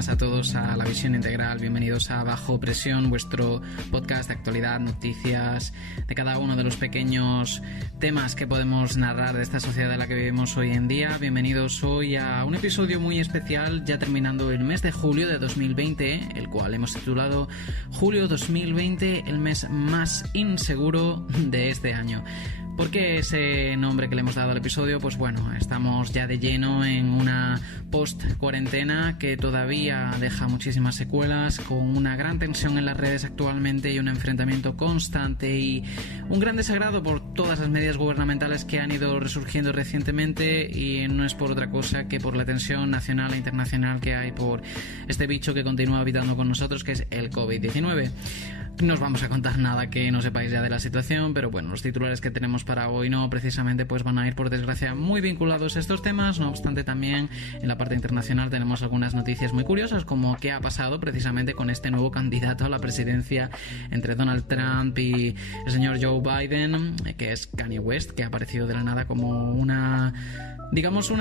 buenas a todos a La Visión Integral. Bienvenidos a Bajo Presión, vuestro podcast de actualidad, noticias de cada uno de los pequeños temas que podemos narrar de esta sociedad en la que vivimos hoy en día. Bienvenidos hoy a un episodio muy especial, ya terminando el mes de julio de 2020, el cual hemos titulado Julio 2020, el mes más inseguro de este año. ¿Por qué ese nombre que le hemos dado al episodio? Pues bueno, estamos ya de lleno en una post-cuarentena que todavía deja muchísimas secuelas, con una gran tensión en las redes actualmente y un enfrentamiento constante y un gran desagrado por todas las medidas gubernamentales que han ido resurgiendo recientemente, y no es por otra cosa que por la tensión nacional e internacional que hay por este bicho que continúa habitando con nosotros, que es el COVID-19. No os vamos a contar nada que no sepáis ya de la situación, pero bueno, los titulares que tenemos para hoy no precisamente pues van a ir, por desgracia, muy vinculados a estos temas. No obstante, también en la parte internacional tenemos algunas noticias muy curiosas, como qué ha pasado precisamente con este nuevo candidato a la presidencia entre Donald Trump y el señor Joe Biden, que es Kanye West, que ha aparecido de la nada como una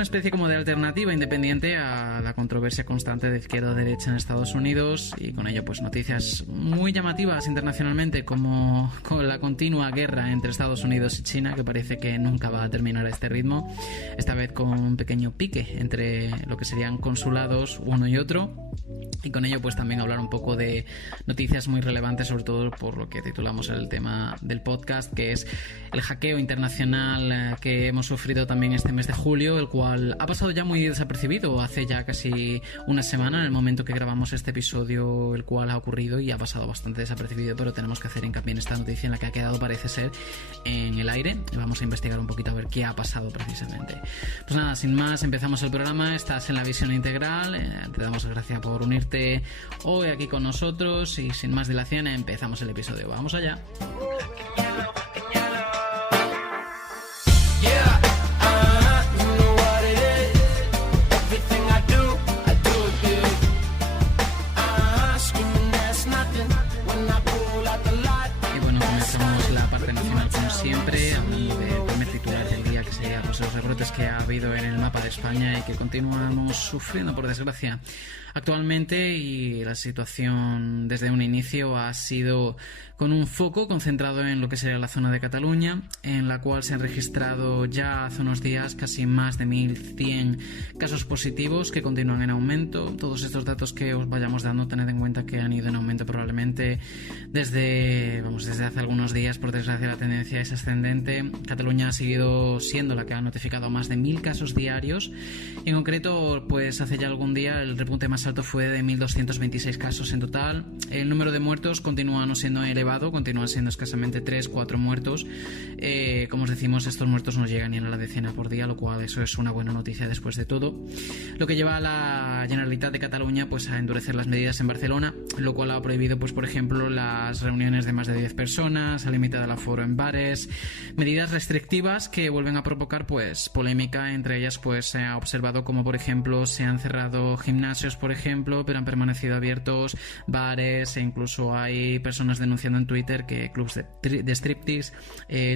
especie como de alternativa independiente a la controversia constante de izquierda a derecha en Estados Unidos, y con ello pues noticias muy llamativas internacionalmente, como con la continua guerra entre Estados Unidos y China, que parece que nunca va a terminar a este ritmo, esta vez con un pequeño pique entre lo que serían consulados uno y otro. Y con ello pues también hablar un poco de noticias muy relevantes, sobre todo por lo que titulamos el tema del podcast, que es el hackeo internacional que hemos sufrido también este mes de julio, el cual ha pasado ya muy desapercibido hace ya casi una semana en el momento que grabamos este episodio, el cual ha ocurrido y ha pasado bastante desapercibido, pero tenemos que hacer hincapié en esta noticia en la que ha quedado, parece ser, en el aire, y vamos a investigar un poquito a ver qué ha pasado precisamente. Pues nada, sin más, empezamos el programa. Estás en La Visión Integral, te damos las gracias por unirte hoy aquí con nosotros, y sin más dilación empezamos el episodio. Vamos allá. Y bueno, comenzamos la parte nacional como siempre, hablando del primer titular del día, que sería pues los rebrotes que ha habido en el mapa de España y que continuamos sufriendo, por desgracia, actualmente. Y la situación desde un inicio ha sido con un foco concentrado en lo que sería la zona de Cataluña, en la cual se han registrado ya hace unos días casi más de 1.100 casos positivos, que continúan en aumento. Todos estos datos que os vayamos dando, tened en cuenta que han ido en aumento probablemente desde hace algunos días. Por desgracia, la tendencia es ascendente. Cataluña ha seguido siendo la que ha notificado más de 1.000 casos diarios. En concreto, pues hace ya algún día el repunte más alto fue de 1.226 casos en total. El número de muertos continúa no siendo elevado, continúan siendo escasamente 3-4 muertos. Como os decimos, estos muertos no llegan ni a la decena por día, lo cual eso es una buena noticia después de todo. Lo que lleva a la Generalitat de Cataluña pues a endurecer las medidas en Barcelona, lo cual ha prohibido pues por ejemplo las reuniones de más de 10 personas, ha limitado el aforo en bares, medidas restrictivas que vuelven a provocar pues polémica. Entre ellas pues se ha observado como por ejemplo se han cerrado gimnasios, por ejemplo, pero han permanecido abiertos bares, e incluso hay personas denunciando en Twitter que clubs de striptease,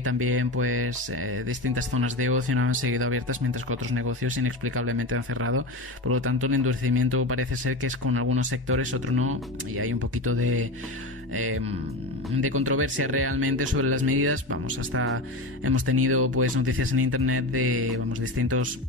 también pues distintas zonas de ocio no han seguido abiertas, mientras que otros negocios inexplicablemente han cerrado. Por lo tanto, el endurecimiento parece ser que es con algunos sectores, otros no, y hay un poquito de controversia realmente sobre las medidas. Hasta hemos tenido pues noticias en internet de distintos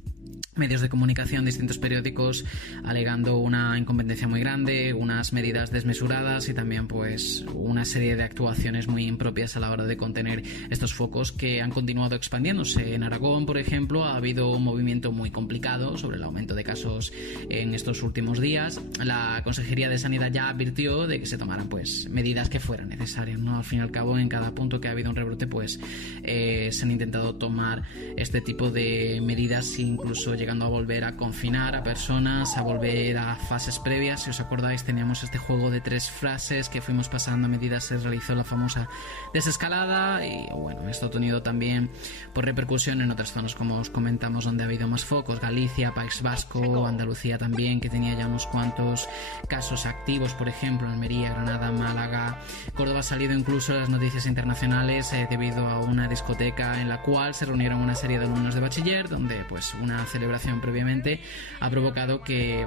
medios de comunicación, distintos periódicos, alegando una incompetencia muy grande, unas medidas desmesuradas y también pues una serie de actuaciones muy impropias a la hora de contener estos focos que han continuado expandiéndose. En Aragón, por ejemplo, ha habido un movimiento muy complicado sobre el aumento de casos en estos últimos días. La Consejería de Sanidad ya advirtió de que se tomaran pues medidas que fueran necesarias, ¿no? Al fin y al cabo, en cada punto que ha habido un rebrote pues se han intentado tomar este tipo de medidas, incluso llegando a volver a confinar a personas, a volver a fases previas. Si os acordáis, teníamos este juego de 3 frases que fuimos pasando a medida se realizó la famosa desescalada, y bueno, esto ha tenido también por repercusión en otras zonas, como os comentamos, donde ha habido más focos: Galicia, País Vasco, Andalucía también, que tenía ya unos cuantos casos activos, por ejemplo, Almería, Granada, Málaga. Córdoba ha salido incluso en las noticias internacionales debido a una discoteca en la cual se reunieron una serie de alumnos de bachiller, donde pues una celebración celebración previamente, ha provocado que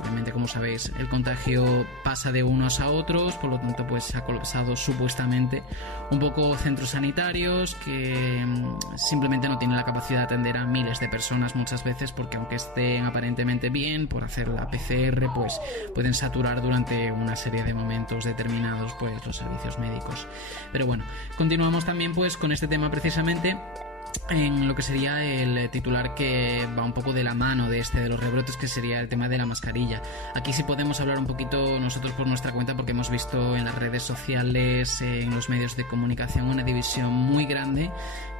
obviamente, como sabéis, el contagio pasa de unos a otros, por lo tanto pues ha colapsado supuestamente un poco centros sanitarios que simplemente no tienen la capacidad de atender a miles de personas muchas veces, porque aunque estén aparentemente bien por hacer la PCR, pues pueden saturar durante una serie de momentos determinados pues los servicios médicos. Pero bueno, continuamos también pues con este tema precisamente en lo que sería el titular que va un poco de la mano de los rebrotes, que sería el tema de la mascarilla. Aquí sí podemos hablar un poquito nosotros por nuestra cuenta, porque hemos visto en las redes sociales, en los medios de comunicación, una división muy grande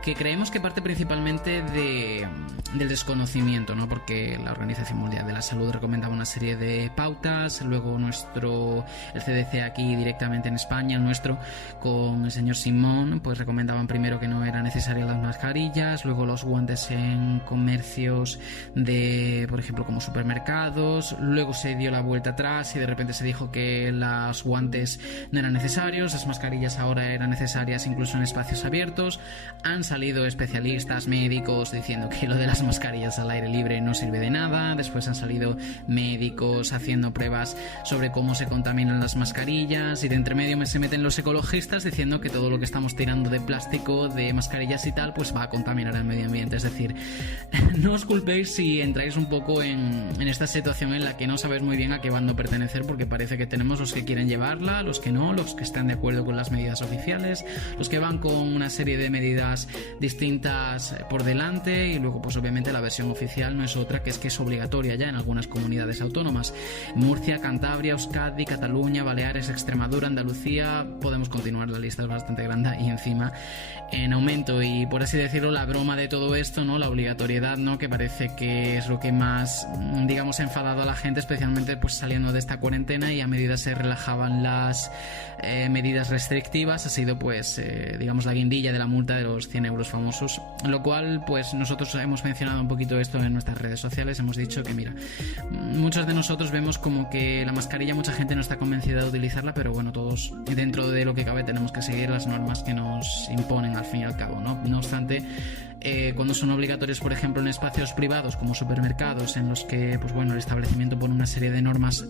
que creemos que parte principalmente del desconocimiento, ¿no? Porque la Organización Mundial de la Salud recomendaba una serie de pautas, luego el CDC aquí directamente en España, el nuestro, con el señor Simón, pues recomendaban primero que no eran necesarias las mascarillas, luego los guantes en comercios por ejemplo, como supermercados, luego se dio la vuelta atrás y de repente se dijo que los guantes no eran necesarios, las mascarillas ahora eran necesarias incluso en espacios abiertos. Han salido especialistas médicos diciendo que lo de las mascarillas al aire libre no sirve de nada. Después han salido médicos haciendo pruebas sobre cómo se contaminan las mascarillas, y de entre medio se meten los ecologistas diciendo que todo lo que estamos tirando de plástico, de mascarillas y tal, pues va a contaminar el medio ambiente. Es decir, no os culpéis si entráis un poco en esta situación en la que no sabéis muy bien a qué bando pertenecer, porque parece que tenemos los que quieren llevarla, los que no, los que están de acuerdo con las medidas oficiales, los que van con una serie de medidas distintas por delante, y luego pues obviamente la versión oficial no es otra que es obligatoria ya en algunas comunidades autónomas: Murcia, Cantabria, Euskadi, Cataluña, Baleares, Extremadura, Andalucía. Podemos continuar, la lista es bastante grande y encima en aumento. Y por así decirlo, la broma de todo esto, ¿no? La obligatoriedad, ¿no? Que parece que es lo que más, digamos, ha enfadado a la gente, especialmente pues saliendo de esta cuarentena, y a medida se relajaban las medidas restrictivas, ha sido pues digamos la guindilla de la multa de los 100 euros famosos, lo cual pues nosotros hemos mencionado un poquito esto en nuestras redes sociales. Hemos dicho que mira, muchos de nosotros vemos como que la mascarilla mucha gente no está convencida de utilizarla, pero bueno, todos dentro de lo que cabe tenemos que seguir las normas que nos imponen al fin y al cabo, ¿no? No obstante, cuando son obligatorios, por ejemplo, en espacios privados como supermercados, en los que pues bueno, el establecimiento pone una serie de normas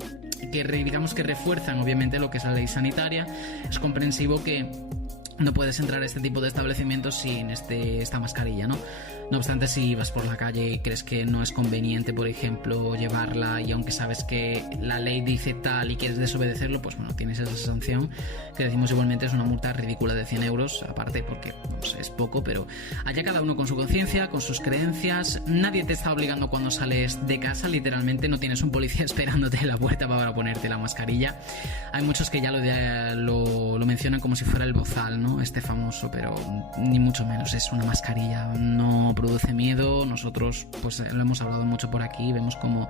que digamos que refuerzan obviamente lo que es la ley sanitaria, es comprensivo que no puedes entrar a este tipo de establecimientos sin esta mascarilla, ¿no? No obstante, si vas por la calle y crees que no es conveniente, por ejemplo, llevarla, y aunque sabes que la ley dice tal y quieres desobedecerlo, pues bueno, tienes esa sanción, que decimos igualmente es una multa ridícula de 100 euros, aparte porque pues, es poco, pero allá cada uno con su conciencia, con sus creencias. Nadie te está obligando cuando sales de casa, literalmente no tienes un policía esperándote en la puerta para ponerte la mascarilla. Hay muchos que ya lo mencionan como si fuera el bozal, ¿no? Este famoso, pero ni mucho menos, es una mascarilla, no produce miedo. Nosotros pues lo hemos hablado mucho por aquí, vemos como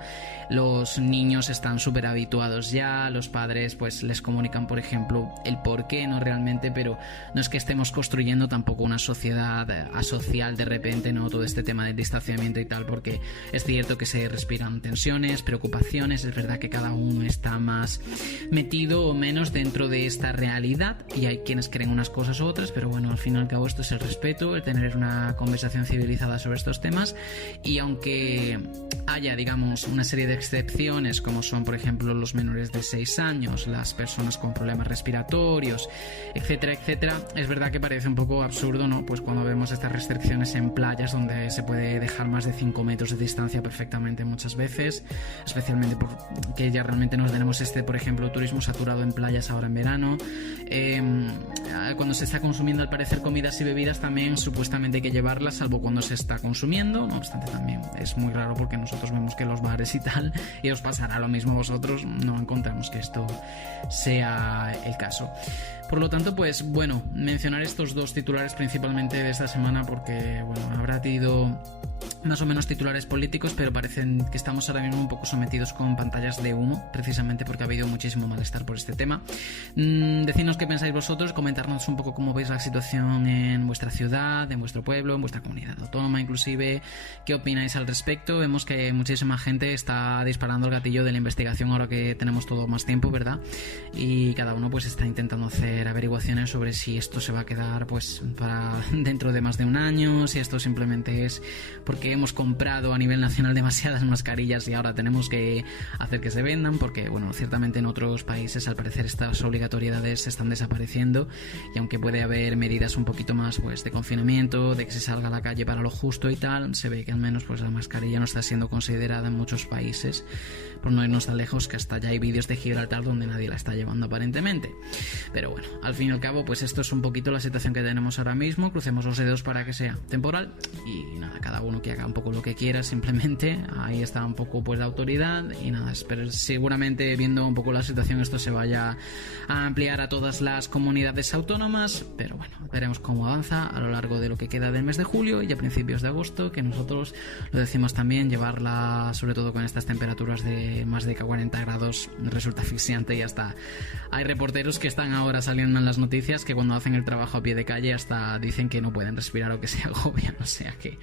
los niños están súper habituados ya, los padres pues les comunican, por ejemplo, el por qué, no realmente, pero no es que estemos construyendo tampoco una sociedad asocial de repente, no, todo este tema del distanciamiento y tal, porque es cierto que se respiran tensiones, preocupaciones, es verdad que cada uno está más metido o menos dentro de esta realidad, y hay quienes creen unas cosas u otras, pero bueno, al fin y al cabo esto es el respeto, el tener una conversación civilizada sobre estos temas. Y aunque haya, digamos, una serie de excepciones, como son, por ejemplo, los menores de 6 años, las personas con problemas respiratorios, etcétera, etcétera, es verdad que parece un poco absurdo, ¿no? Pues cuando vemos estas restricciones en playas donde se puede dejar más de 5 metros de distancia perfectamente muchas veces, especialmente porque ya realmente no tenemos por ejemplo, turismo saturado en playas ahora en verano. Cuando se está consumiendo, al parecer, comidas y bebidas, también supuestamente hay que llevarlas, salvo cuando se está consumiendo. No obstante, también es muy raro porque nosotros vemos que los bares y tal, y os pasará lo mismo a vosotros, no encontramos que esto sea el caso. Por lo tanto, pues bueno, mencionar estos dos titulares principalmente de esta semana, porque bueno, habrá tenido más o menos titulares políticos, pero parecen que estamos ahora mismo un poco sometidos con pantallas de humo, precisamente porque ha habido muchísimo malestar por este tema. Decidnos qué pensáis vosotros, comentarnos un poco cómo veis la situación en vuestra ciudad, en vuestro pueblo, en vuestra comunidad autónoma inclusive, qué opináis al respecto. Vemos que muchísima gente está disparando el gatillo de la investigación ahora que tenemos todo más tiempo, ¿verdad? Y cada uno pues está intentando hacer averiguaciones sobre si esto se va a quedar pues para dentro de más de un año, si esto simplemente es porque que hemos comprado a nivel nacional demasiadas mascarillas y ahora tenemos que hacer que se vendan, porque bueno, ciertamente en otros países al parecer estas obligatoriedades están desapareciendo, y aunque puede haber medidas un poquito más pues de confinamiento, de que se salga a la calle para lo justo y tal, se ve que al menos pues la mascarilla no está siendo considerada en muchos países, por no irnos tan lejos, que hasta ya hay vídeos de Gibraltar donde nadie la está llevando aparentemente. Pero bueno, al fin y al cabo pues esto es un poquito la situación que tenemos ahora mismo. Crucemos los dedos para que sea temporal y nada, cada uno que haga un poco lo que quiera, simplemente ahí está un poco pues la autoridad y nada, pero seguramente viendo un poco la situación esto se vaya a ampliar a todas las comunidades autónomas, pero bueno, veremos cómo avanza a lo largo de lo que queda del mes de julio y a principios de agosto, que nosotros lo decimos también, llevarla sobre todo con estas temperaturas de más de 40 grados resulta asfixiante, y hasta hay reporteros que están ahora saliendo en las noticias que cuando hacen el trabajo a pie de calle hasta dicen que no pueden respirar o que se agobian. O sea que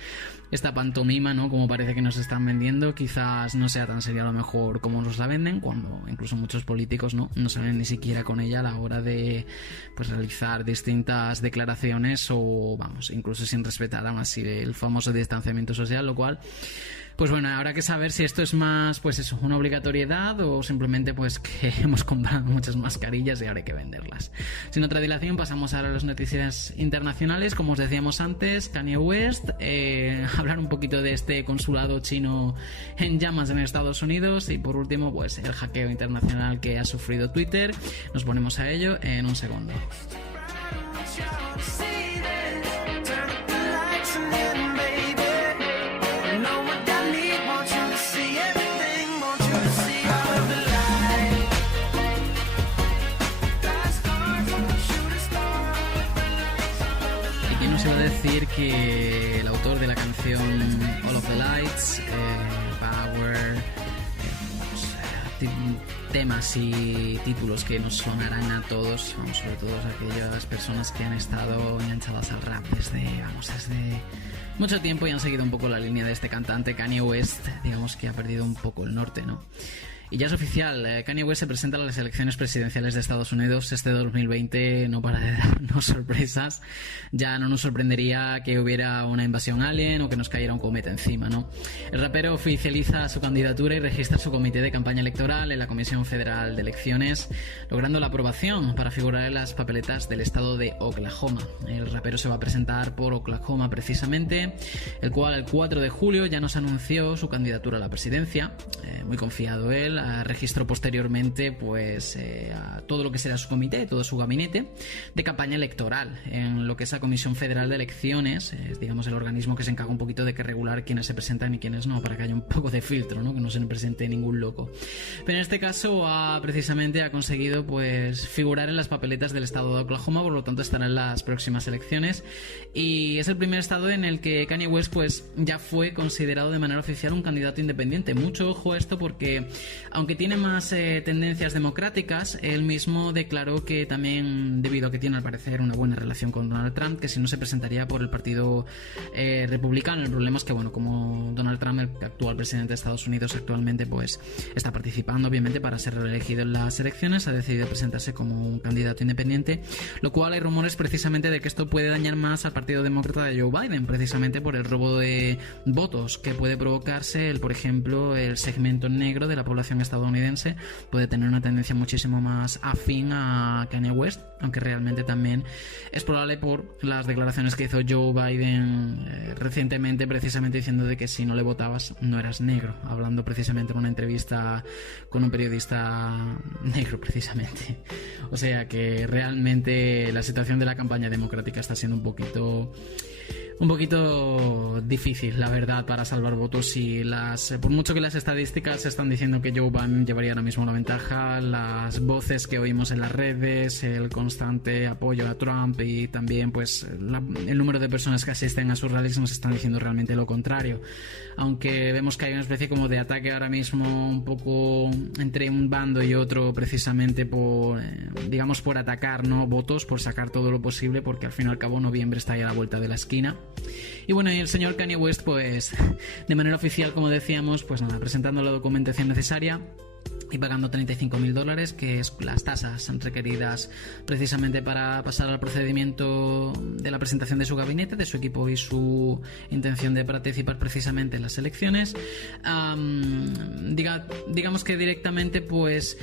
esta pantomima, ¿no?, como parece que nos están vendiendo, quizás no sea tan seria a lo mejor como nos la venden, cuando incluso muchos políticos no salen ni siquiera con ella a la hora de pues realizar distintas declaraciones, o vamos, incluso sin respetar aún así el famoso distanciamiento social, lo cual pues bueno, habrá que saber si esto es más, pues eso, una obligatoriedad o simplemente pues que hemos comprado muchas mascarillas y ahora hay que venderlas. Sin otra dilación, pasamos ahora a las noticias internacionales. Como os decíamos antes, Kanye West, hablar un poquito de este consulado chino en llamas en Estados Unidos, y por último, pues el hackeo internacional que ha sufrido Twitter. Nos ponemos a ello en un segundo. Decir que el autor de la canción All of the Lights, Power, temas y títulos que nos sonarán a todos, vamos, sobre todo a aquellas personas que han estado enganchadas al rap desde mucho tiempo y han seguido un poco la línea de este cantante Kanye West, digamos que ha perdido un poco el norte, ¿no? Y ya es oficial, Kanye West se presenta a las elecciones presidenciales de Estados Unidos este 2020, no para de darnos sorpresas. Ya no nos sorprendería que hubiera una invasión alien o que nos cayera un cometa encima, ¿no? El rapero oficializa su candidatura y registra su comité de campaña electoral en la Comisión Federal de Elecciones, logrando la aprobación para figurar en las papeletas del estado de Oklahoma. El rapero se va a presentar por Oklahoma precisamente, el cual el 4 de julio ya nos anunció su candidatura a la presidencia. Muy confiado él, registró posteriormente pues a todo lo que será su comité, todo su gabinete de campaña electoral en lo que es la Comisión Federal de Elecciones, digamos el organismo que se encarga un poquito de que regular quiénes se presentan y quiénes no, para que haya un poco de filtro, ¿no?, que no se le presente ningún loco. Pero en este caso precisamente ha conseguido pues figurar en las papeletas del estado de Oklahoma, por lo tanto estará en las próximas elecciones, y es el primer estado en el que Kanye West pues ya fue considerado de manera oficial un candidato independiente. Mucho ojo a esto, porque aunque tiene más tendencias democráticas, él mismo declaró que también, debido a que tiene al parecer una buena relación con Donald Trump, que si no se presentaría por el partido republicano. El problema es que, bueno, como Donald Trump, el actual presidente de Estados Unidos actualmente, pues está participando obviamente para ser reelegido en las elecciones, ha decidido presentarse como un candidato independiente, lo cual hay rumores precisamente de que esto puede dañar más al partido demócrata de Joe Biden, precisamente por el robo de votos que puede provocarse, por ejemplo, el segmento negro de la población estadounidense puede tener una tendencia muchísimo más afín a Kanye West, aunque realmente también es probable por las declaraciones que hizo Joe Biden recientemente, precisamente diciendo de que si no le votabas no eras negro, hablando precisamente en una entrevista con un periodista negro precisamente. O sea que realmente la situación de la campaña democrática está siendo un poquito difícil, la verdad, para salvar votos, y por mucho que las estadísticas están diciendo que Joe Biden llevaría ahora mismo la ventaja, las voces que oímos en las redes, el constante apoyo a Trump y también pues el número de personas que asisten a sus rallies nos están diciendo realmente lo contrario. Aunque vemos que hay una especie como de ataque ahora mismo un poco entre un bando y otro, precisamente por atacar, ¿no?, votos, por sacar todo lo posible, porque al fin y al cabo noviembre está ahí a la vuelta de la esquina. Y bueno, y el señor Kanye West pues de manera oficial, como decíamos, pues nada, presentando la documentación necesaria y pagando $35.000, que es las tasas requeridas precisamente para pasar al procedimiento de la presentación de su gabinete, de su equipo y su intención de participar precisamente en las elecciones. Digamos que directamente, pues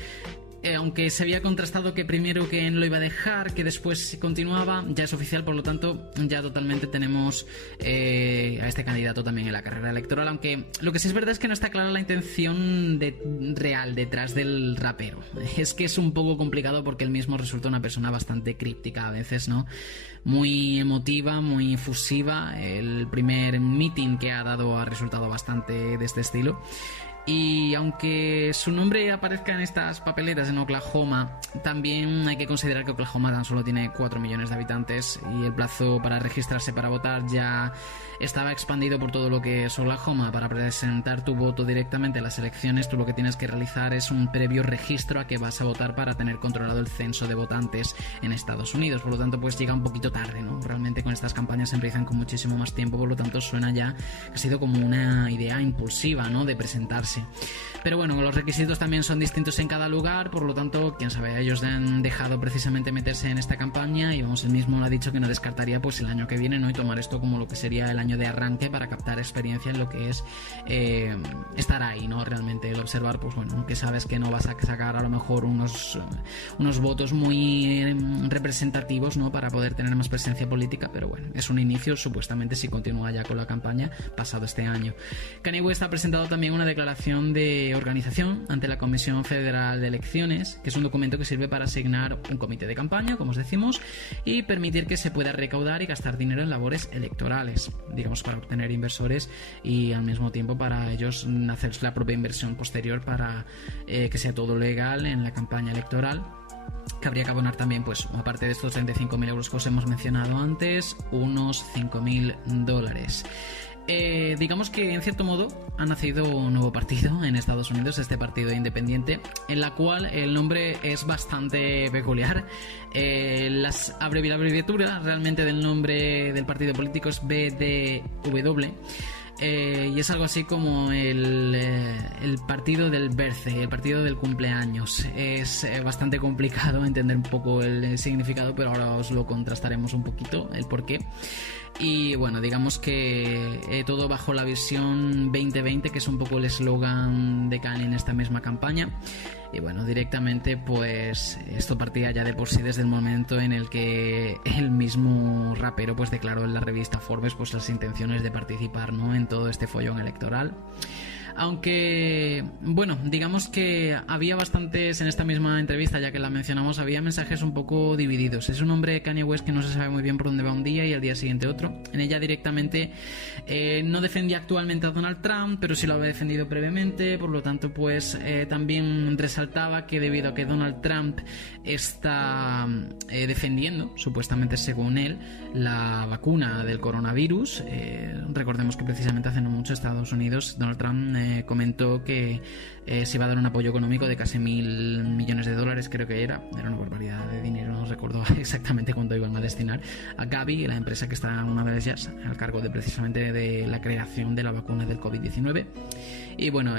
aunque se había contrastado que primero que lo iba a dejar, que después continuaba, ya es oficial, por lo tanto ya totalmente tenemos a este candidato también en la carrera electoral, aunque lo que sí es verdad es que no está clara la intención real detrás del rapero. Es que es un poco complicado porque él mismo resulta una persona bastante críptica a veces, ¿no? Muy emotiva, muy fusiva. El primer meeting que ha dado ha resultado bastante de este estilo. Y aunque su nombre aparezca en estas papeletas en Oklahoma, también hay que considerar que Oklahoma tan solo tiene 4 millones de habitantes y el plazo para registrarse para votar ya estaba expandido por todo lo que es Oklahoma. Para presentar tu voto directamente en las elecciones, tú lo que tienes que realizar es un previo registro a que vas a votar para tener controlado el censo de votantes en Estados Unidos. Por lo tanto, pues llega un poquito tarde, ¿no? Realmente con estas campañas empiezan con muchísimo más tiempo, por lo tanto suena ya que ha sido como una idea impulsiva, ¿no?, de presentarse. Pero bueno, los requisitos también son distintos en cada lugar, por lo tanto, quién sabe, ellos han dejado precisamente meterse en esta campaña y vamos, él mismo lo ha dicho que no descartaría pues el año que viene, ¿no?, y tomar esto como lo que sería el año de arranque para captar experiencia en lo que es estar ahí, ¿no? Realmente el observar, pues bueno, que sabes que no vas a sacar a lo mejor unos votos muy representativos, ¿no?, para poder tener más presencia política, pero bueno, es un inicio supuestamente si continúa ya con la campaña pasado este año. Kanye West ha presentado también una declaración de organización ante la Comisión Federal de Elecciones, que es un documento que sirve para asignar un comité de campaña, como os decimos, y permitir que se pueda recaudar y gastar dinero en labores electorales, digamos, para obtener inversores y al mismo tiempo para ellos hacer la propia inversión posterior para que sea todo legal en la campaña electoral. Que habría que abonar también, pues aparte de estos 35.000 euros que os hemos mencionado antes, unos $5.000. Digamos que en cierto modo ha nacido un nuevo partido en Estados Unidos, este partido independiente, en la cual el nombre es bastante peculiar. La abreviatura realmente del nombre del partido político es BDW. Y es algo así como el partido del birthday, el partido del cumpleaños. Es bastante complicado entender un poco el significado, pero ahora os lo contrastaremos un poquito, el porqué. Y bueno, digamos que todo bajo la visión 2020, que es un poco el eslogan de Kanye en esta misma campaña. Y bueno, directamente pues esto partía ya de por sí desde el momento en el que el mismo rapero pues declaró en la revista Forbes pues las intenciones de participar, ¿no?, en todo este follón electoral. Aunque, bueno, digamos que había bastantes en esta misma entrevista, ya que la mencionamos, había mensajes un poco divididos. Es un hombre, Kanye West, que no se sabe muy bien por dónde va un día y al día siguiente otro. En ella directamente no defendía actualmente a Donald Trump, pero sí lo había defendido previamente. Por lo tanto, pues también resaltaba que debido a que Donald Trump está defendiendo, supuestamente según él, la vacuna del coronavirus. Recordemos que precisamente hace no mucho Estados Unidos, Donald Trump comentó que se iba a dar un apoyo económico de casi $1.000 millones, creo que era una barbaridad de dinero, no recuerdo exactamente cuánto iban a destinar a Gavi, la empresa que está una de ellas al cargo de precisamente de la creación de la vacuna del COVID-19. Y bueno,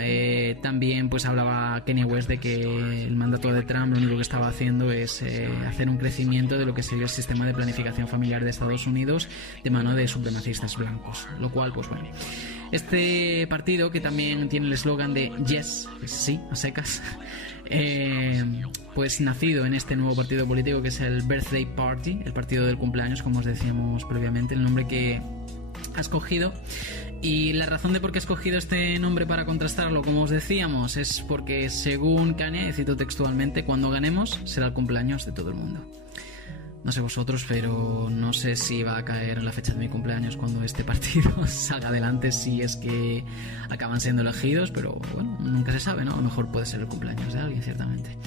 también pues hablaba Kanye West de que el mandato de Trump lo único que estaba haciendo es hacer un crecimiento de lo que sería el sistema de planificación familiar de Estados Unidos de mano de supremacistas blancos, lo cual pues bueno, este partido, que también tiene el eslogan de Yes, sí, a secas, pues nacido en este nuevo partido político que es el Birthday Party, el partido del cumpleaños, como os decíamos previamente, el nombre que ha escogido. Y la razón de por qué he escogido este nombre para contrastarlo, como os decíamos, es porque según Kanye, cito textualmente, cuando ganemos será el cumpleaños de todo el mundo. No sé vosotros, pero no sé si va a caer en la fecha de mi cumpleaños cuando este partido salga adelante, si es que acaban siendo elegidos, pero bueno, nunca se sabe, ¿no? A lo mejor puede ser el cumpleaños de alguien, ciertamente.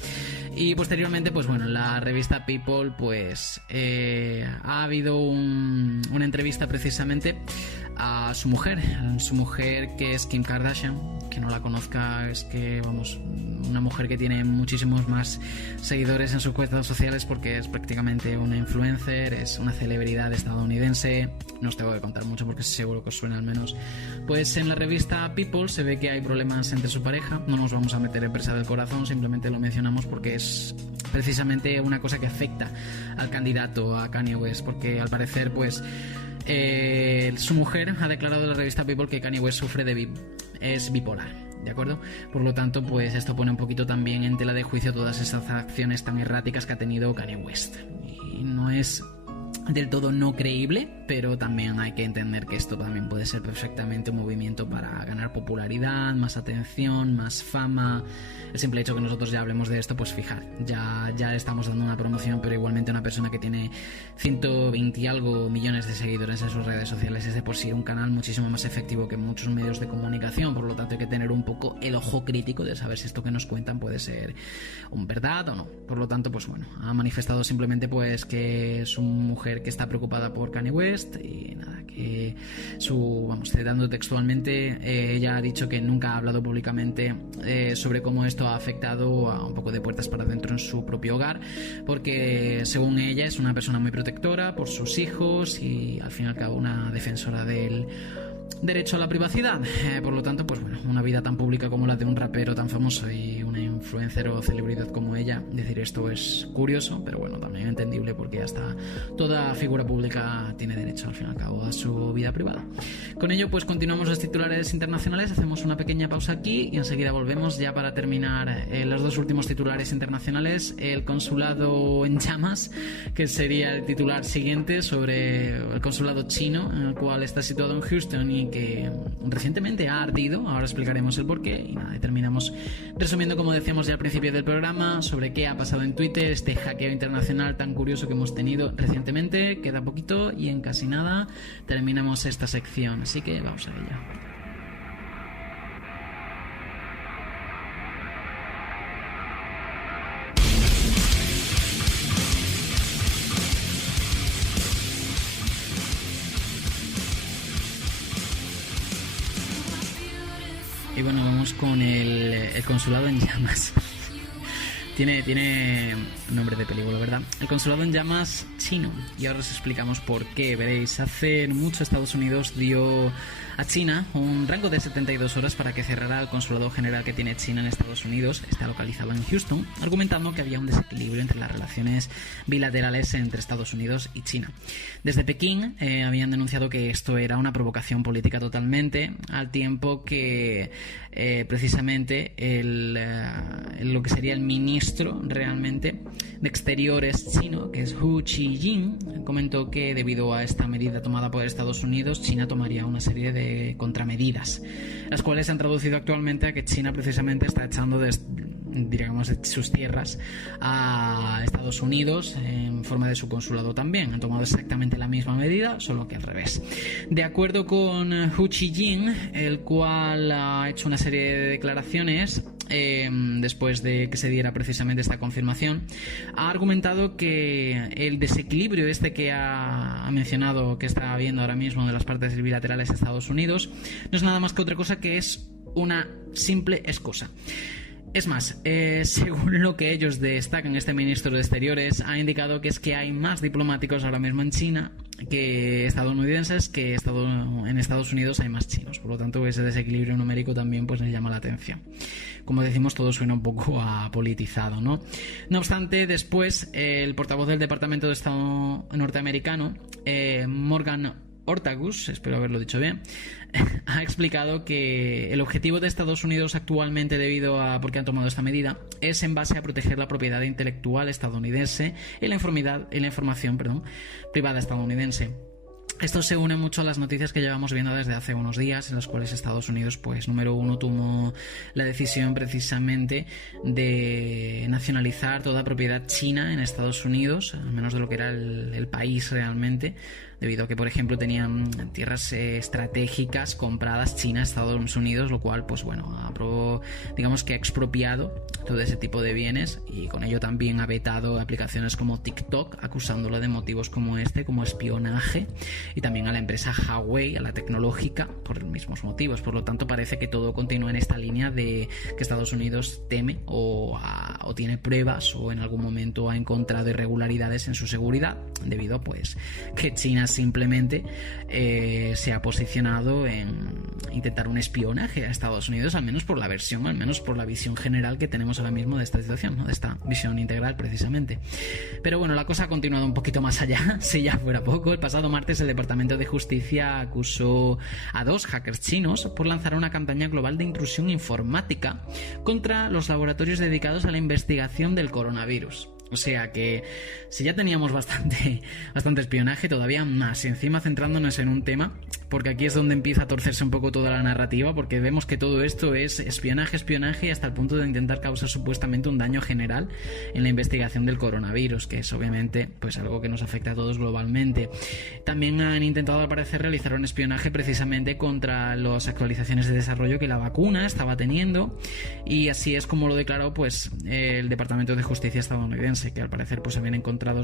Y posteriormente, pues bueno, la revista People pues ha habido una entrevista precisamente a su mujer que es Kim Kardashian. Que no la conozca, es que vamos, una mujer que tiene muchísimos más seguidores en sus cuentas sociales porque es prácticamente una influencer, es una celebridad estadounidense. No os tengo que contar mucho porque seguro que os suena al menos. Pues en la revista People se ve que hay problemas entre su pareja. No nos vamos a meter en presa del corazón, simplemente lo mencionamos porque es precisamente una cosa que afecta al candidato, a Kanye West, porque al parecer pues su mujer ha declarado en la revista People que Kanye West es bipolar, ¿de acuerdo? Por lo tanto, pues esto pone un poquito también en tela de juicio todas esas acciones tan erráticas que ha tenido Kanye West. Y no es del todo no creíble, pero también hay que entender que esto también puede ser perfectamente un movimiento para ganar popularidad, más atención, más fama. El simple hecho que nosotros ya hablemos de esto, pues fijar, ya le estamos dando una promoción, pero igualmente una persona que tiene 120 y algo millones de seguidores en sus redes sociales es de por sí un canal muchísimo más efectivo que muchos medios de comunicación. Por lo tanto hay que tener un poco el ojo crítico de saber si esto que nos cuentan puede ser verdad o no. Por lo tanto, pues bueno, ha manifestado simplemente pues que es una mujer que está preocupada por Kanye West y nada, que citando textualmente, ella ha dicho que nunca ha hablado públicamente sobre cómo esto ha afectado a un poco de puertas para adentro en su propio hogar, porque según ella es una persona muy protectora por sus hijos y al fin y al cabo una defensora del derecho a la privacidad. Por lo tanto, pues bueno, una vida tan pública como la de un rapero tan famoso y una influencer o celebridad como ella, decir esto es curioso, pero bueno, también entendible porque hasta toda figura pública tiene derecho al fin y al cabo a su vida privada. Con ello, pues continuamos los titulares internacionales, hacemos una pequeña pausa aquí y enseguida volvemos ya para terminar los dos últimos titulares internacionales. El consulado en llamas, que sería el titular siguiente sobre el consulado chino, en el cual está situado en Houston y que recientemente ha ardido. Ahora explicaremos el porqué y nada, y terminamos resumiendo, como decíamos ya al principio del programa, sobre qué ha pasado en Twitter, este hackeo internacional tan curioso que hemos tenido recientemente. Queda poquito y en casi nada terminamos esta sección, así que vamos a ello. Y bueno, vamos con el consulado en llamas. Tiene nombre de película, ¿verdad? El consulado en llamas chino. Y ahora os explicamos por qué. Veréis, hace mucho Estados Unidos dio a China un rango de 72 horas para que cerrara el consulado general que tiene China en Estados Unidos. Está localizado en Houston, argumentando que había un desequilibrio entre las relaciones bilaterales entre Estados Unidos y China. Desde Pekín habían denunciado que esto era una provocación política totalmente, al tiempo que precisamente lo que sería el ministro realmente de Exteriores chino, que es Hu Qijing, comentó que debido a esta medida tomada por Estados Unidos, China tomaría una serie de contramedidas, las cuales se han traducido actualmente a que China precisamente está echando de sus tierras a Estados Unidos en forma de su consulado también. Han tomado exactamente la misma medida, solo que al revés. De acuerdo con Hu Qijing, el cual ha hecho una serie de declaraciones después de que se diera precisamente esta confirmación, ha argumentado que el desequilibrio que ha mencionado que está habiendo ahora mismo de las partes bilaterales de Estados Unidos no es nada más que otra cosa que es una simple excusa. Es más, según lo que ellos destacan, este ministro de Exteriores ha indicado que es que hay más diplomáticos ahora mismo en China que estadounidenses, que en Estados Unidos hay más chinos. Por lo tanto, ese desequilibrio numérico también pues les llama la atención. Como decimos, todo suena un poco politizado, ¿no? No obstante, después el portavoz del Departamento de Estado norteamericano, Morgan Ortagus, espero haberlo dicho bien, ha explicado que el objetivo de Estados Unidos actualmente, debido a por qué han tomado esta medida, es en base a proteger la propiedad intelectual estadounidense y la información privada estadounidense. Esto se une mucho a las noticias que llevamos viendo desde hace unos días, en las cuales Estados Unidos, pues número uno, tomó la decisión precisamente de nacionalizar toda propiedad china en Estados Unidos, al menos de lo que era el país realmente, debido a que, por ejemplo, tenían tierras estratégicas compradas China, Estados Unidos, lo cual, pues bueno, digamos que ha expropiado todo ese tipo de bienes, y con ello también ha vetado aplicaciones como TikTok, acusándola de motivos como como espionaje, y también a la empresa Huawei, a la tecnológica, por los mismos motivos. Por lo tanto, parece que todo continúa en esta línea de que Estados Unidos teme o tiene pruebas, o en algún momento ha encontrado irregularidades en su seguridad, debido pues que China simplemente se ha posicionado en intentar un espionaje a Estados Unidos, al menos por la visión general que tenemos ahora mismo de esta situación, ¿no? De esta visión integral precisamente. Pero bueno, la cosa ha continuado un poquito más allá, si ya fuera poco. El pasado martes el Departamento de Justicia acusó a 2 hackers chinos por lanzar una campaña global de intrusión informática contra los laboratorios dedicados a la investigación del coronavirus. O sea que si ya teníamos bastante espionaje, todavía más, y encima centrándonos en un tema, porque aquí es donde empieza a torcerse un poco toda la narrativa, porque vemos que todo esto es espionaje hasta el punto de intentar causar supuestamente un daño general en la investigación del coronavirus, que es obviamente pues algo que nos afecta a todos globalmente. También han intentado, al parecer, realizar un espionaje precisamente contra las actualizaciones de desarrollo que la vacuna estaba teniendo, y así es como lo declaró pues el Departamento de Justicia estadounidense, que al parecer pues habían encontrado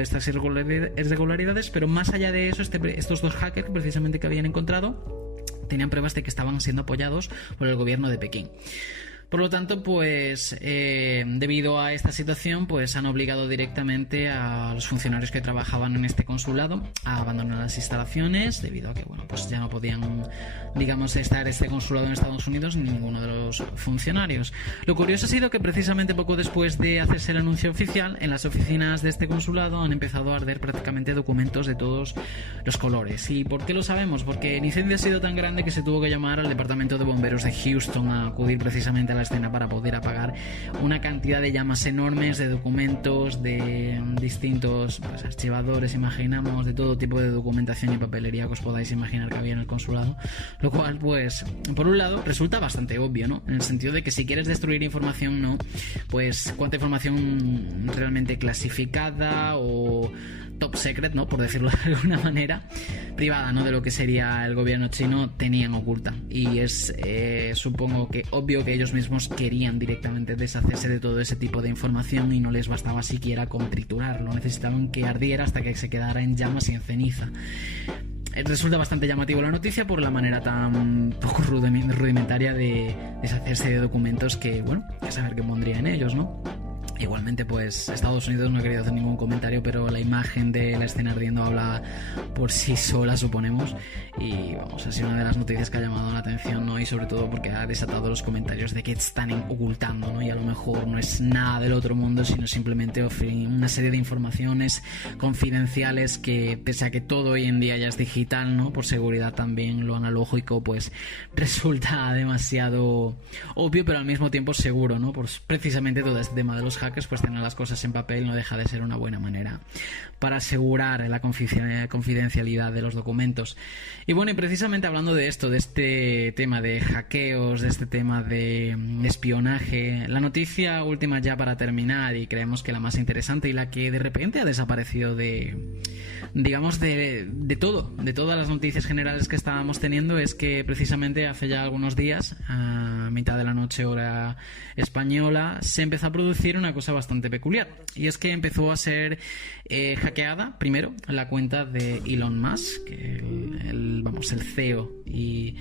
estas irregularidades, pero más allá de eso, estos 2 hackers precisamente que habían encontrado tenían pruebas de que estaban siendo apoyados por el gobierno de Pekín. Por lo tanto, pues debido a esta situación, pues han obligado directamente a los funcionarios que trabajaban en este consulado a abandonar las instalaciones, debido a que bueno, pues ya no podían, digamos, estar este consulado en Estados Unidos ni ninguno de los funcionarios. Lo curioso ha sido que precisamente poco después de hacerse el anuncio oficial, en las oficinas de este consulado han empezado a arder prácticamente documentos de todos los colores. ¿Y por qué lo sabemos? Porque el incendio ha sido tan grande que se tuvo que llamar al Departamento de Bomberos de Houston a acudir precisamente a la escena para poder apagar una cantidad de llamas enormes, de documentos, de distintos pues, archivadores, imaginamos, de todo tipo de documentación y papelería que os podáis imaginar que había en el consulado, lo cual pues por un lado resulta bastante obvio, ¿no? En el sentido de que si quieres destruir información, ¿no? Pues cuánta información realmente clasificada o top secret, ¿no? Por decirlo de alguna manera, privada, ¿no? De lo que sería el gobierno chino, tenían oculta. Y es, supongo que obvio que ellos mismos querían directamente deshacerse de todo ese tipo de información y no les bastaba siquiera con triturarlo. Necesitaban que ardiera hasta que se quedara en llamas y en ceniza. Resulta bastante llamativo la noticia por la manera tan poco rudimentaria de deshacerse de documentos que, bueno, hay que saber qué pondría en ellos, ¿no? Igualmente, pues Estados Unidos no ha querido hacer ningún comentario, pero la imagen de la escena ardiendo habla por sí sola, suponemos, y vamos, ha sido una de las noticias que ha llamado la atención, ¿no? Y sobre todo porque ha desatado los comentarios de que están ocultando, ¿no? Y a lo mejor no es nada del otro mundo, sino simplemente una serie de informaciones confidenciales que, pese a que todo hoy en día ya es digital, ¿no? Por seguridad también lo analógico, pues resulta demasiado obvio, pero al mismo tiempo seguro, ¿no? Pues precisamente todo este tema de los hackers, pues tener las cosas en papel no deja de ser una buena manera para asegurar la confidencialidad de los documentos. Y bueno, y precisamente hablando de esto, de este tema de hackeos, de este tema de espionaje, la noticia última ya para terminar, y creemos que la más interesante y la que de repente ha desaparecido de todas las noticias generales que estábamos teniendo, es que precisamente hace ya algunos días, a mitad de la noche hora española, se empezó a producir una cosa bastante peculiar, y es que empezó a ser hackeada primero la cuenta de Elon Musk, el CEO y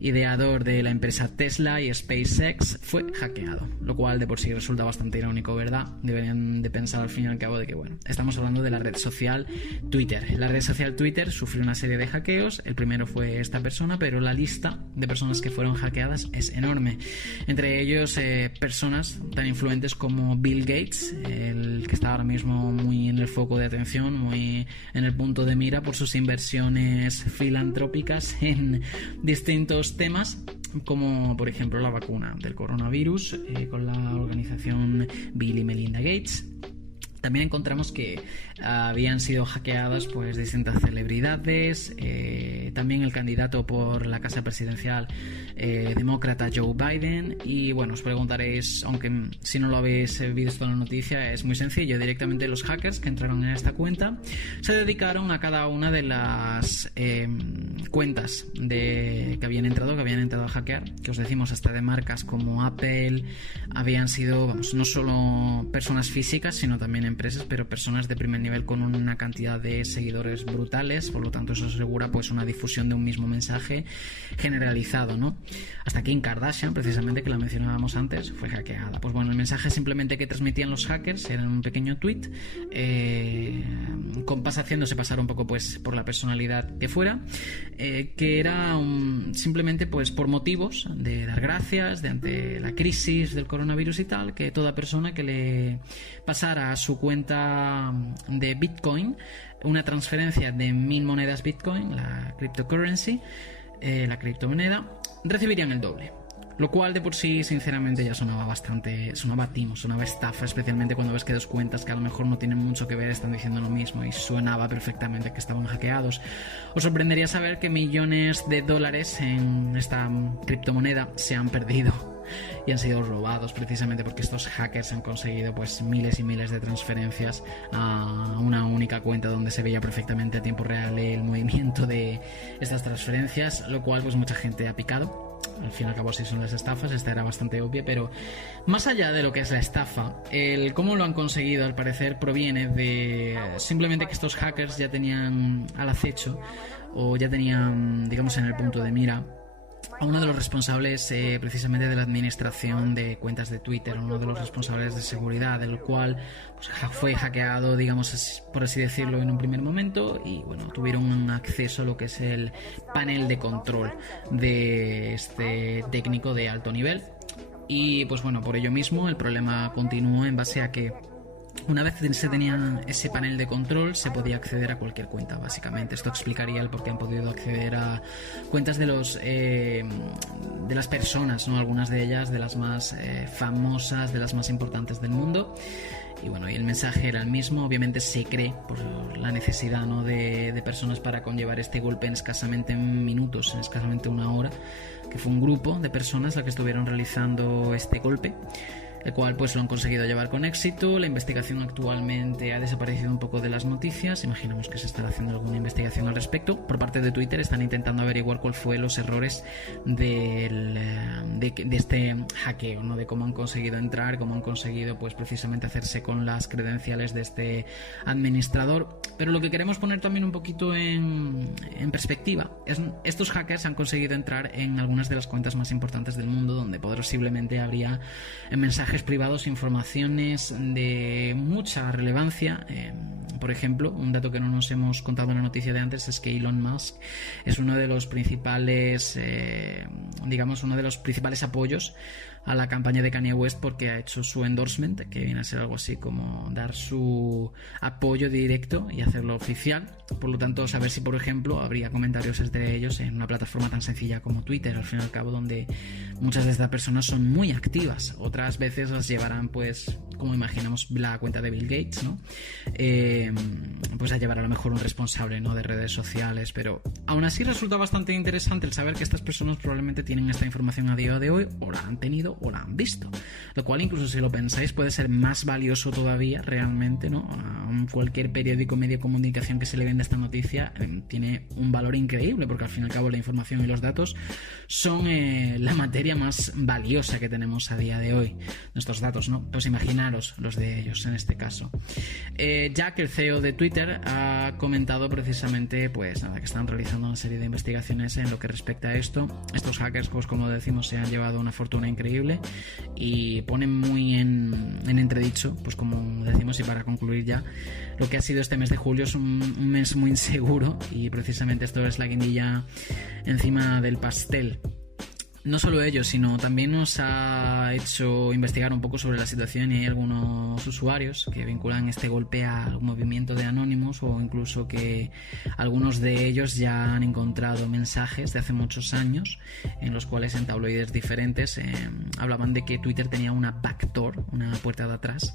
ideador de la empresa Tesla y SpaceX, fue hackeado, lo cual de por sí resulta bastante irónico, ¿verdad? Deberían de pensar al fin y al cabo de que, bueno, estamos hablando de la red social Twitter. La red social Twitter sufrió una serie de hackeos, el primero fue esta persona, pero la lista de personas que fueron hackeadas es enorme. Entre ellos, personas tan influentes como Bill Gates, el que está ahora mismo muy en el foco de atención, muy en el punto de mira por sus inversiones filantrópicas en distintos temas, como por ejemplo la vacuna del coronavirus, con la organización Bill y Melinda Gates. También encontramos que habían sido hackeadas pues distintas celebridades, también el candidato por la casa presidencial demócrata Joe Biden. Y bueno, os preguntaréis, aunque si no lo habéis visto en la noticia, es muy sencillo. Directamente los hackers que entraron en esta cuenta se dedicaron a cada una de las cuentas que habían entrado a hackear, que os decimos hasta de marcas como Apple. Habían sido, vamos, no solo personas físicas, sino también empresas, pero personas de primer nivel con una cantidad de seguidores brutales. Por lo tanto, eso asegura pues una difusión de un mismo mensaje generalizado, ¿no? Hasta Kim Kardashian, precisamente, que la mencionábamos antes, fue hackeada. Pues bueno, el mensaje simplemente que transmitían los hackers era un pequeño tweet, haciéndose pasar un poco pues por la personalidad que fuera, que era simplemente pues por motivos de dar gracias ante la crisis del coronavirus y tal, que toda persona que le pasara a su cuenta de Bitcoin una transferencia de 1000 monedas Bitcoin, la cryptocurrency, la criptomoneda, recibirían el doble. Lo cual de por sí, sinceramente, ya sonaba estafa, especialmente cuando ves que dos cuentas que a lo mejor no tienen mucho que ver están diciendo lo mismo, y sonaba perfectamente que estaban hackeados. Os sorprendería saber que millones de dólares en esta criptomoneda se han perdido y han sido robados, precisamente porque estos hackers han conseguido pues miles y miles de transferencias a una única cuenta donde se veía perfectamente a tiempo real el movimiento de estas transferencias, lo cual pues mucha gente ha picado. Al fin y al cabo, si son las estafas, esta era bastante obvia, pero más allá de lo que es la estafa, el cómo lo han conseguido, al parecer, proviene de simplemente que estos hackers ya tenían al acecho, o ya tenían, digamos, en el punto de mira a uno de los responsables precisamente de la administración de cuentas de Twitter, uno de los responsables de seguridad, el cual pues, fue hackeado, digamos, por así decirlo, en un primer momento, y bueno, tuvieron acceso a lo que es el panel de control de este técnico de alto nivel. Y pues bueno, por ello mismo el problema continuó en base a que una vez se tenía ese panel de control, se podía acceder a cualquier cuenta, básicamente. Esto explicaría el por qué han podido acceder a cuentas de las personas, ¿no? Algunas de ellas de las más famosas, de las más importantes del mundo. Y bueno, y el mensaje era el mismo. Obviamente se cree por la necesidad, ¿no? de personas para conllevar este golpe en escasamente minutos, en escasamente una hora, que fue un grupo de personas la que estuvieron realizando este golpe, el cual pues lo han conseguido llevar con éxito. La investigación actualmente ha desaparecido un poco de las noticias. Imaginamos que se estará haciendo alguna investigación al respecto. Por parte de Twitter están intentando averiguar cuál fue los errores de este hackeo, ¿no? De cómo han conseguido entrar, cómo han conseguido pues precisamente hacerse con las credenciales de este administrador. Pero lo que queremos poner también un poquito en perspectiva es estos hackers han conseguido entrar en algunas de las cuentas más importantes del mundo, donde posiblemente habría mensajes privados, informaciones de mucha relevancia. Por ejemplo, un dato que no nos hemos contado en la noticia de antes es que Elon Musk es uno de los principales apoyos a la campaña de Kanye West, porque ha hecho su endorsement, que viene a ser algo así como dar su apoyo directo y hacerlo oficial. Por lo tanto, saber si, por ejemplo, habría comentarios entre ellos en una plataforma tan sencilla como Twitter, al fin y al cabo, donde muchas de estas personas son muy activas. Otras veces las llevarán, pues, como imaginamos, la cuenta de Bill Gates, ¿no? Pues a llevar a lo mejor un responsable, ¿no?, de redes sociales. Pero aún así resulta bastante interesante el saber que estas personas probablemente tienen esta información a día de hoy, o la han tenido o la han visto, lo cual, incluso si lo pensáis, puede ser más valioso todavía realmente, ¿no? A cualquier periódico, medio de comunicación que se le venda esta noticia tiene un valor increíble, porque al fin y al cabo la información y los datos son la materia más valiosa que tenemos a día de hoy. Nuestros datos, ¿no? Pues imaginaros los de ellos en este caso. Jack, el CEO de Twitter, ha comentado precisamente pues nada, que están realizando una serie de investigaciones en lo que respecta a esto. Estos hackers, pues como decimos, se han llevado una fortuna increíble y ponen muy en entredicho, pues como decimos, y para concluir ya, lo que ha sido este mes de julio. Es un mes muy inseguro, y precisamente esto es la guindilla encima del pastel. No solo ello, sino también nos ha hecho investigar un poco sobre la situación, y hay algunos usuarios que vinculan este golpe al movimiento de Anonymous, o incluso que algunos de ellos ya han encontrado mensajes de hace muchos años en los cuales en tabloides diferentes hablaban de que Twitter tenía una backdoor, una puerta de atrás,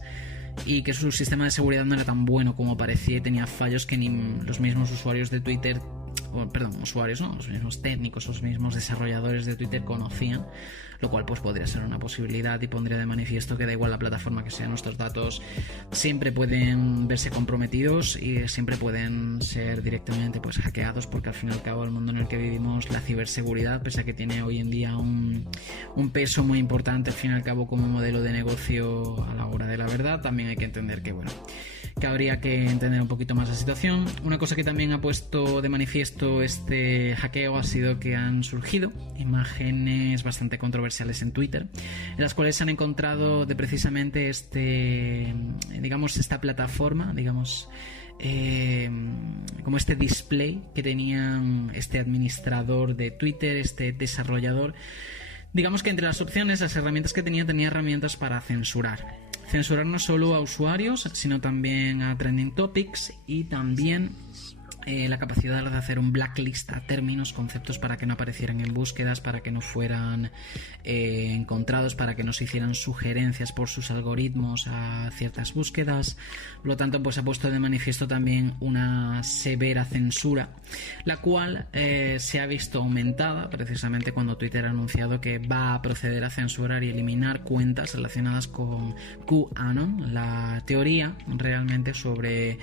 y que su sistema de seguridad no era tan bueno como parecía, y tenía fallos que ni los mismos usuarios de Twitter usuarios, ¿no? Los mismos técnicos, los mismos desarrolladores de Twitter conocían, lo cual pues podría ser una posibilidad y pondría de manifiesto que da igual la plataforma que sea, nuestros datos siempre pueden verse comprometidos y siempre pueden ser directamente pues hackeados, porque al fin y al cabo el mundo en el que vivimos, la ciberseguridad, pese a que tiene hoy en día un peso muy importante al fin y al cabo como modelo de negocio a la hora de la verdad, también hay que entender que que habría que entender un poquito más la situación. Una cosa que también ha puesto de manifiesto este hackeo ha sido que han surgido imágenes bastante controversiales en Twitter, en las cuales se han encontrado de precisamente esta plataforma, como este display que tenía este administrador de Twitter, este desarrollador. Digamos que entre las opciones, las herramientas que tenía herramientas para censurar no solo a usuarios, sino también a trending topics, y también la capacidad de hacer un blacklist a términos, conceptos, para que no aparecieran en búsquedas, para que no fueran encontrados, para que no se hicieran sugerencias por sus algoritmos a ciertas búsquedas. Por lo tanto, pues ha puesto de manifiesto también una severa censura, la cual se ha visto aumentada precisamente cuando Twitter ha anunciado que va a proceder a censurar y eliminar cuentas relacionadas con QAnon, la teoría realmente sobre...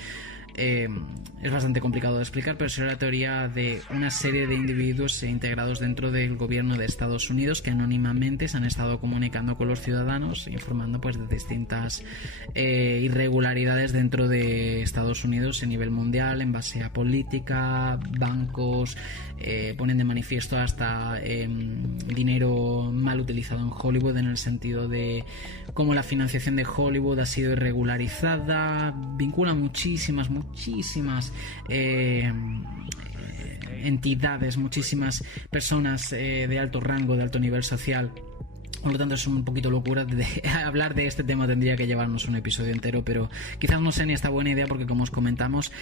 es bastante complicado de explicar, pero será la teoría de una serie de individuos integrados dentro del gobierno de Estados Unidos que anónimamente se han estado comunicando con los ciudadanos, informando pues de distintas irregularidades dentro de Estados Unidos a nivel mundial en base a política, bancos, ponen de manifiesto hasta dinero mal utilizado en Hollywood, en el sentido de cómo la financiación de Hollywood ha sido irregularizada, vincula muchísimas entidades, muchísimas personas de alto rango, de alto nivel social. Por lo tanto, es un poquito locura. Hablar de este tema tendría que llevarnos un episodio entero, pero quizás no sea ni esta buena idea, porque como os comentamos,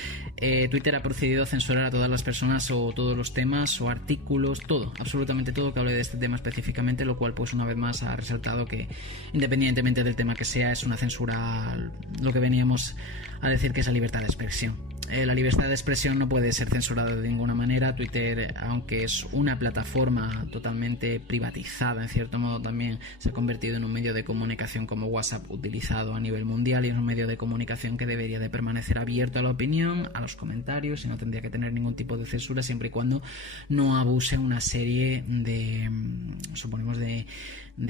Twitter ha procedido a censurar a todas las personas o todos los temas o artículos, todo, absolutamente todo que hable de este tema específicamente, lo cual pues una vez más ha resaltado que independientemente del tema que sea, es una censura, lo que veníamos a decir que es la libertad de expresión. La libertad de expresión no puede ser censurada de ninguna manera. Twitter, aunque es una plataforma totalmente privatizada, en cierto modo también se ha convertido en un medio de comunicación como WhatsApp utilizado a nivel mundial, y es un medio de comunicación que debería de permanecer abierto a la opinión, a los comentarios, y no tendría que tener ningún tipo de censura siempre y cuando no abuse una serie de, suponemos, de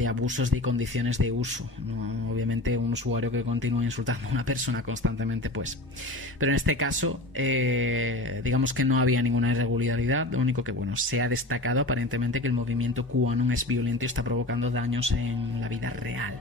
abusos de condiciones de uso, ¿no? Obviamente un usuario que continúa insultando a una persona constantemente, pues. Pero en este caso, digamos que no había ninguna irregularidad. Lo único que, se ha destacado aparentemente que el movimiento QAnon es violento y está provocando daños en la vida real.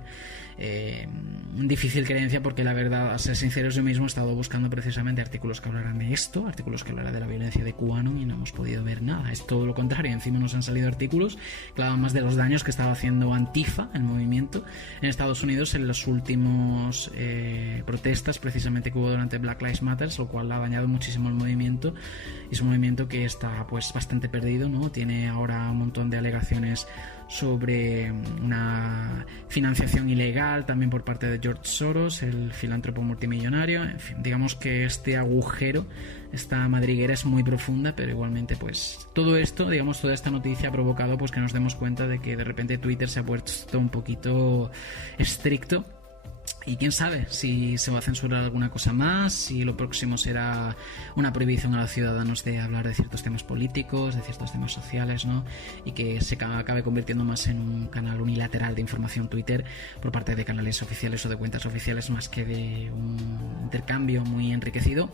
Difícil creencia, porque la verdad, a ser sinceros, yo mismo he estado buscando precisamente artículos que hablaran de esto, artículos que hablaran de la violencia de QAnon, y no hemos podido ver nada. Es todo lo contrario. Encima nos han salido artículos que hablaban más de los daños que estaba haciendo Antifa, el movimiento, en Estados Unidos en los últimos protestas precisamente que hubo durante Black Lives Matter, lo cual ha dañado muchísimo el movimiento, y es un movimiento que está pues bastante perdido, ¿no? Tiene ahora un montón de alegaciones sobre una financiación ilegal también por parte de George Soros, el filántropo multimillonario. En fin, digamos que este agujero, esta madriguera es muy profunda, pero igualmente pues todo esto, digamos, toda esta noticia ha provocado pues que nos demos cuenta de que de repente Twitter se ha puesto un poquito estricto. Y quién sabe si se va a censurar alguna cosa más, si lo próximo será una prohibición a los ciudadanos de hablar de ciertos temas políticos, de ciertos temas sociales, ¿no? Y que se acabe convirtiendo más en un canal unilateral de información Twitter por parte de canales oficiales o de cuentas oficiales, más que de un intercambio muy enriquecido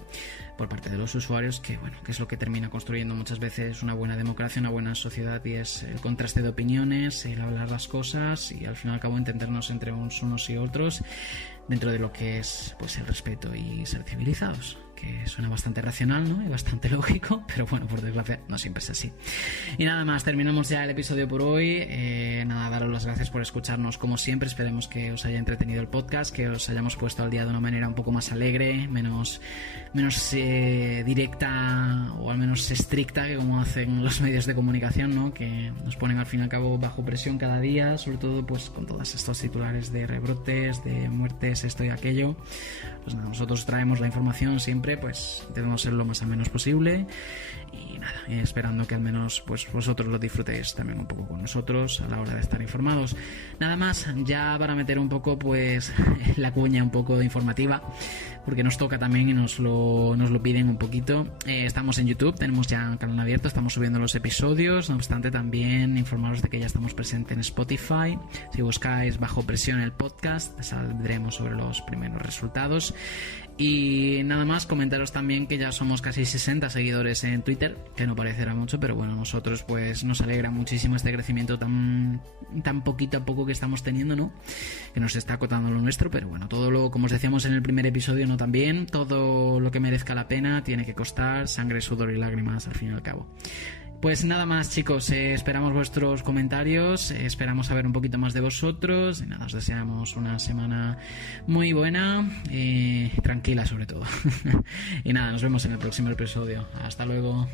por parte de los usuarios, que es lo que termina construyendo muchas veces una buena democracia, una buena sociedad, y es el contraste de opiniones, el hablar las cosas y al fin y al cabo entendernos entre unos y otros dentro de lo que es pues el respeto y ser civilizados, que suena bastante racional, ¿no? Y bastante lógico, pero bueno, por desgracia no siempre es así. Y nada más, terminamos ya el episodio por hoy. Daros las gracias por escucharnos como siempre. Esperemos que os haya entretenido el podcast, que os hayamos puesto al día de una manera un poco más alegre, menos directa, o al menos estricta, que como hacen los medios de comunicación, ¿no? Que nos ponen al fin y al cabo bajo presión cada día, sobre todo pues con todos estos titulares de rebrotes, de muertes, esto y aquello. Pues nada, nosotros traemos la información siempre siempre, pues intentamos ser lo más amenos posible y nada, esperando que al menos pues vosotros lo disfrutéis también un poco con nosotros a la hora de estar informados. Nada más, ya para meter un poco pues la cuña un poco informativa, porque nos toca también y nos lo piden un poquito. Estamos en YouTube, tenemos ya un canal abierto, estamos subiendo los episodios, no obstante también informaros de que ya estamos presentes en Spotify. Si buscáis Bajo Presión el podcast, saldremos sobre los primeros resultados. Y nada más, comentaros también que ya somos casi 60 seguidores en Twitter, que no parecerá mucho, pero bueno, nosotros pues nos alegra muchísimo este crecimiento tan poquito a poco que estamos teniendo, ¿no? Que nos está acotando lo nuestro, pero bueno, todo lo, como os decíamos en el primer episodio, no también, todo lo que merezca la pena tiene que costar sangre, sudor y lágrimas al fin y al cabo. Pues nada más, chicos, esperamos vuestros comentarios, esperamos saber un poquito más de vosotros y nada, os deseamos una semana muy buena y tranquila sobre todo. Y nada, nos vemos en el próximo episodio. Hasta luego.